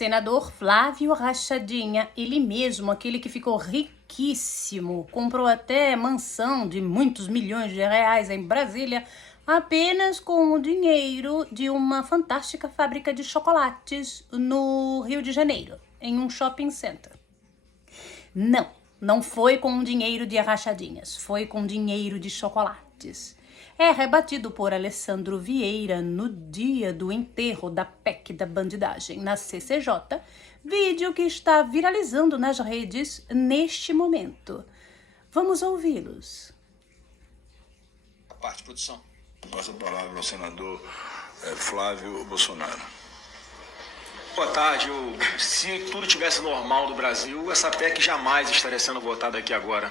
Senador Flávio Rachadinha, ele mesmo, aquele que ficou riquíssimo, comprou até mansão de muitos milhões de reais em Brasília, apenas com o dinheiro de uma fantástica fábrica de chocolates no Rio de Janeiro, em um shopping center. Não foi com dinheiro de rachadinhas, foi com dinheiro de chocolates. É rebatido por Alessandro Vieira no dia do enterro da PEC da bandidagem na CCJ, vídeo que está viralizando nas redes neste momento. Vamos ouvi-los. A parte de produção. Passa a palavra ao senador Flávio Bolsonaro. Boa tarde. Se tudo tivesse normal no Brasil, essa PEC jamais estaria sendo votada aqui agora.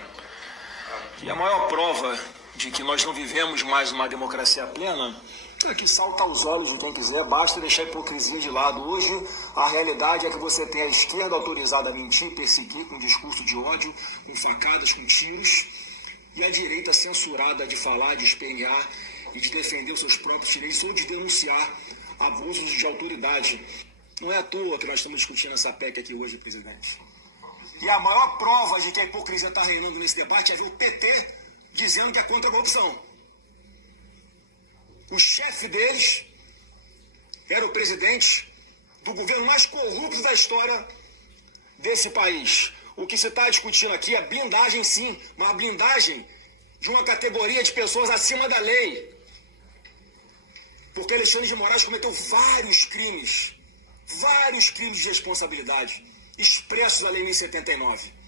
E a maior prova de que nós não vivemos mais uma democracia plena é que salta aos olhos de quem quiser, basta deixar a hipocrisia de lado. Hoje, a realidade é que você tem a esquerda autorizada a mentir, perseguir com discurso de ódio, com facadas, com tiros, e a direita censurada de falar, de espernear e de defender os seus próprios direitos ou de denunciar abusos de autoridade. Não é à toa que nós estamos discutindo essa PEC aqui hoje, presidente. E a maior prova de que a hipocrisia está reinando nesse debate é ver o PT dizendo que é contra a corrupção. O chefe deles era o presidente do governo mais corrupto da história desse país. O que se está discutindo aqui é blindagem, sim, uma blindagem de uma categoria de pessoas acima da lei. Porque Alexandre de Moraes cometeu vários crimes de responsabilidade, expressos da Lei 1079.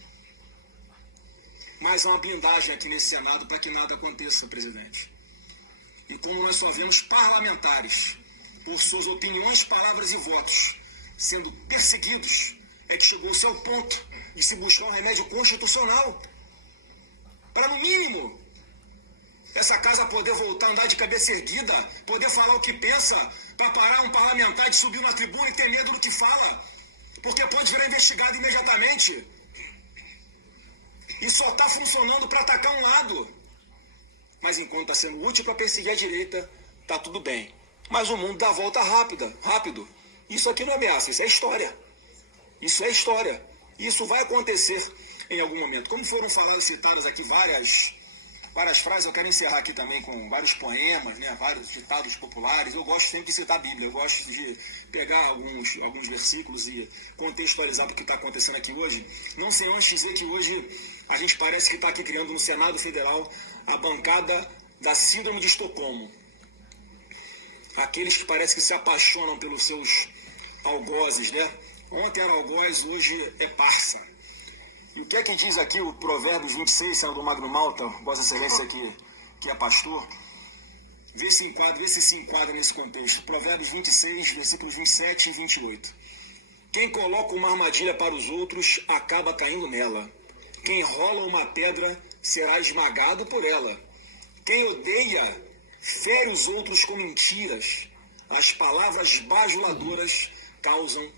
Mas há uma blindagem aqui nesse Senado para que nada aconteça, presidente. E como nós só vemos parlamentares, por suas opiniões, palavras e votos, sendo perseguidos, é que chegou-se ao ponto de se buscar um remédio constitucional para, no mínimo, essa casa poder voltar a andar de cabeça erguida, poder falar o que pensa, para parar um parlamentar de subir uma tribuna e ter medo do que fala, porque pode virar investigado imediatamente. E só está funcionando para atacar um lado. Mas enquanto está sendo útil para perseguir a direita, está tudo bem. Mas o mundo dá a volta rápido. Isso aqui não é ameaça, isso é história. Isso é história. E isso vai acontecer em algum momento. Como foram faladas, citadas aqui várias frases, eu quero encerrar aqui também com vários poemas, né, vários ditados populares. Eu gosto sempre de citar a Bíblia, eu gosto de pegar alguns versículos e contextualizar o que está acontecendo aqui hoje. Não sem antes dizer que hoje a gente parece que está aqui criando no Senado Federal a bancada da Síndrome de Estocolmo. Aqueles que parecem que se apaixonam pelos seus algozes, né? Ontem era algoz, hoje é parça. E o que é que diz aqui o Provérbios 26, senador Magno Malta, Vossa Excelência que é pastor? Vê se se enquadra nesse contexto. Provérbios 26, versículos 27 e 28. Quem coloca uma armadilha para os outros acaba caindo nela. Quem rola uma pedra será esmagado por ela. Quem odeia fere os outros com mentiras. As palavras bajuladoras causam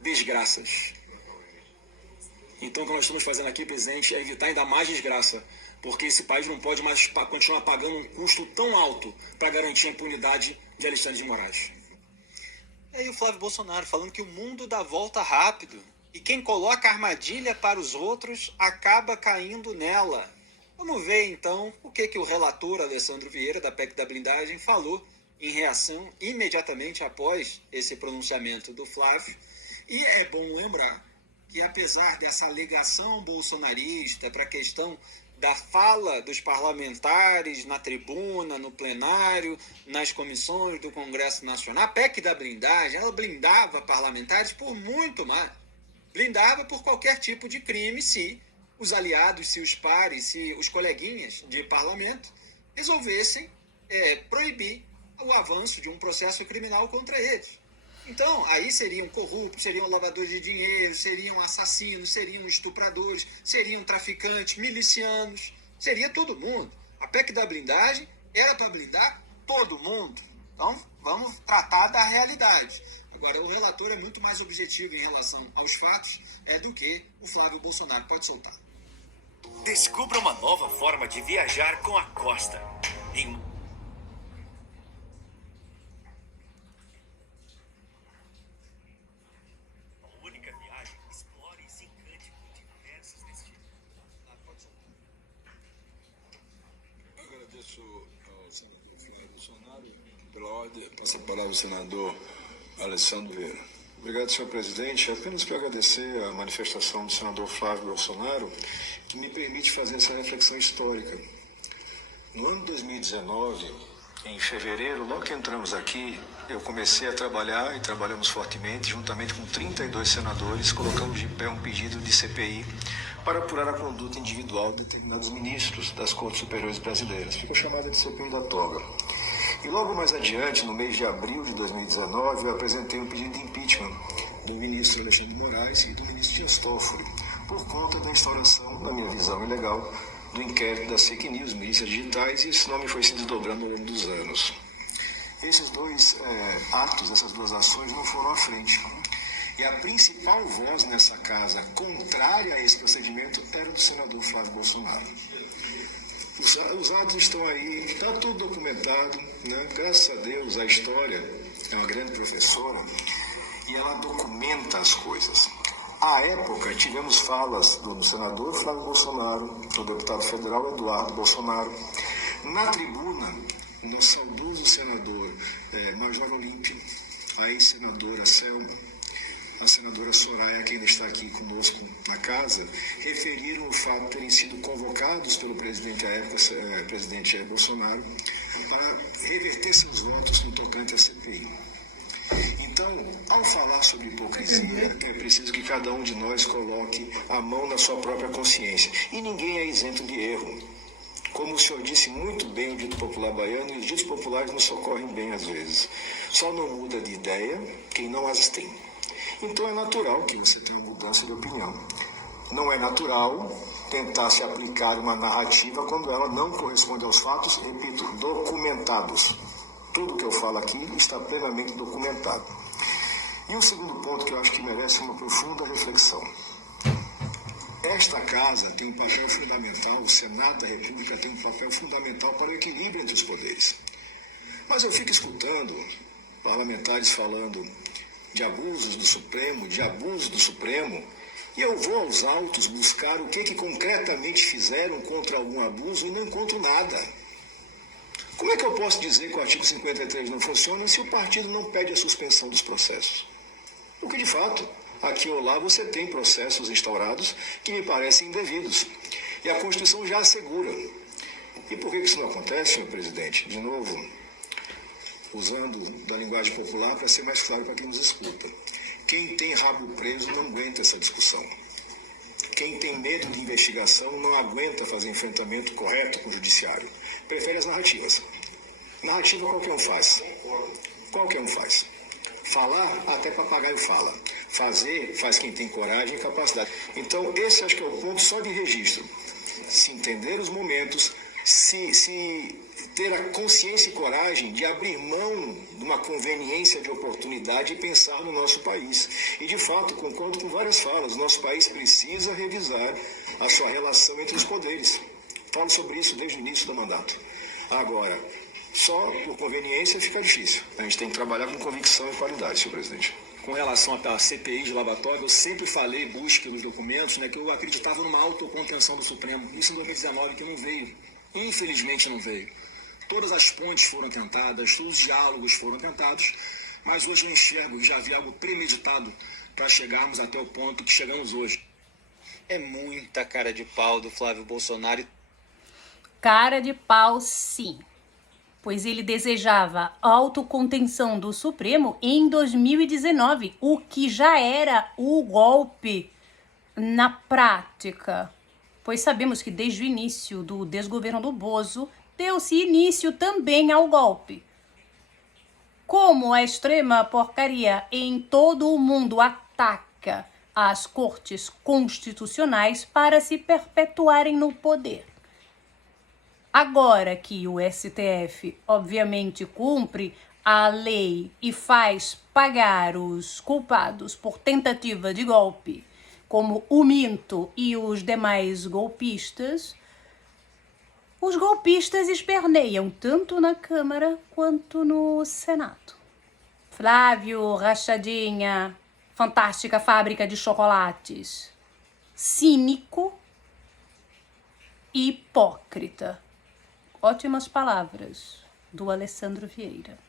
desgraças. Então, o que nós estamos fazendo aqui, presidente, é evitar ainda mais desgraça, porque esse país não pode mais continuar pagando um custo tão alto para garantir a impunidade de Alexandre de Moraes. E aí o Flávio Bolsonaro falando que o mundo dá volta rápido e quem coloca armadilha para os outros acaba caindo nela. Vamos ver, então, o que o relator Alessandro Vieira, da PEC da blindagem, falou em reação imediatamente após esse pronunciamento do Flávio. E é bom lembrar que, apesar dessa alegação bolsonarista para a questão da fala dos parlamentares na tribuna, no plenário, nas comissões do Congresso Nacional, a PEC da blindagem, ela blindava parlamentares por muito mais. Blindava por qualquer tipo de crime se os aliados, se os pares, se os coleguinhas de parlamento resolvessem proibir o avanço de um processo criminal contra eles. Então, aí seriam corruptos, seriam lavadores de dinheiro, seriam assassinos, seriam estupradores, seriam traficantes, milicianos, seria todo mundo. A PEC da blindagem era para blindar todo mundo. Então, vamos tratar da realidade. Agora, o relator é muito mais objetivo em relação aos fatos do que o Flávio Bolsonaro. Pode soltar. Descubra uma nova forma de viajar com a Costa. Pela ordem, passa a palavra ao senador Alessandro Vieira. Obrigado, senhor presidente. Apenas para agradecer a manifestação do senador Flávio Bolsonaro, que me permite fazer essa reflexão histórica. No ano de 2019, em fevereiro, logo que entramos aqui, eu comecei a trabalhar e trabalhamos fortemente, juntamente com 32 senadores, colocamos de pé um pedido de CPI para apurar a conduta individual de determinados ministros das Cortes Superiores Brasileiras. Fica chamada de CPI da toga. E logo mais adiante, no mês de abril de 2019, eu apresentei um pedido de impeachment do ministro Alexandre de Moraes e do ministro Dias Toffoli, por conta da instauração, na minha visão ilegal, do inquérito das fake news, milícias digitais, e esse nome foi se desdobrando ao longo dos anos. Esses dois atos, essas duas ações não foram à frente. E a principal voz nessa casa contrária a esse procedimento era do senador Flávio Bolsonaro. Os atos estão aí, está tudo documentado, né? Graças a Deus, a história é uma grande professora e ela documenta as coisas. À época, tivemos falas do senador Flávio Bolsonaro, do deputado federal Eduardo Bolsonaro. Na tribuna, no saudoso senador Major Olímpio, a ex-senadora Selma, a senadora Soraya, que ainda está aqui conosco na casa, referiram o fato de terem sido convocados pelo presidente à época, presidente Jair Bolsonaro, para reverter seus votos no tocante à CPI. Então, ao falar sobre hipocrisia, é preciso que cada um de nós coloque a mão na sua própria consciência. E ninguém é isento de erro. Como o senhor disse muito bem o dito popular baiano, e os ditos populares nos socorrem bem às vezes. Só não muda de ideia quem não as tem. Então é natural que você tenha mudança de opinião. Não é natural tentar se aplicar uma narrativa quando ela não corresponde aos fatos, repito, documentados. Tudo que eu falo aqui está plenamente documentado. E o segundo ponto que eu acho que merece uma profunda reflexão. Esta casa tem um papel fundamental, o Senado da República tem um papel fundamental para o equilíbrio entre os poderes. Mas eu fico escutando parlamentares falando de abusos do Supremo, e eu vou aos autos buscar o que concretamente fizeram contra algum abuso e não encontro nada. Como é que eu posso dizer que o artigo 53 não funciona se o partido não pede a suspensão dos processos? Porque, de fato, aqui ou lá você tem processos instaurados que me parecem indevidos. E a Constituição já assegura. E por que isso não acontece, senhor presidente? De novo, usando da linguagem popular para ser mais claro para quem nos escuta. Quem tem rabo preso não aguenta essa discussão. Quem tem medo de investigação não aguenta fazer enfrentamento correto com o judiciário. Prefere as narrativas. Narrativa qualquer um faz. Qualquer um faz. Falar, até papagaio fala. Fazer, faz quem tem coragem e capacidade. Então, esse acho que é o ponto só de registro. Se entender os momentos, se ter a consciência e coragem de abrir mão de uma conveniência de oportunidade e pensar no nosso país. E, de fato, concordo com várias falas. O nosso país precisa revisar a sua relação entre os poderes. Falo sobre isso desde o início do mandato. Agora, só por conveniência fica difícil. A gente tem que trabalhar com convicção e qualidade, senhor presidente. Com relação à CPI de lavatório, eu sempre falei, busca nos documentos, que eu acreditava numa autocontenção do Supremo. Isso em 2019, que não veio. Infelizmente não veio. Todas as pontes foram tentadas, todos os diálogos foram tentados, mas hoje eu enxergo que já havia algo premeditado para chegarmos até o ponto que chegamos hoje. É muita cara de pau do Flávio Bolsonaro. Cara de pau, sim. Pois ele desejava a autocontenção do Supremo em 2019, o que já era o golpe na prática. Pois sabemos que desde o início do desgoverno do Bozo, deu-se início também ao golpe. Como a extrema porcaria em todo o mundo ataca as cortes constitucionais para se perpetuarem no poder. Agora que o STF, obviamente, cumpre a lei e faz pagar os culpados por tentativa de golpe, como o Minto e os demais golpistas, os golpistas esperneiam tanto na Câmara quanto no Senado. Flávio, rachadinha, fantástica fábrica de chocolates, cínico e hipócrita. Ótimas palavras do Alessandro Vieira.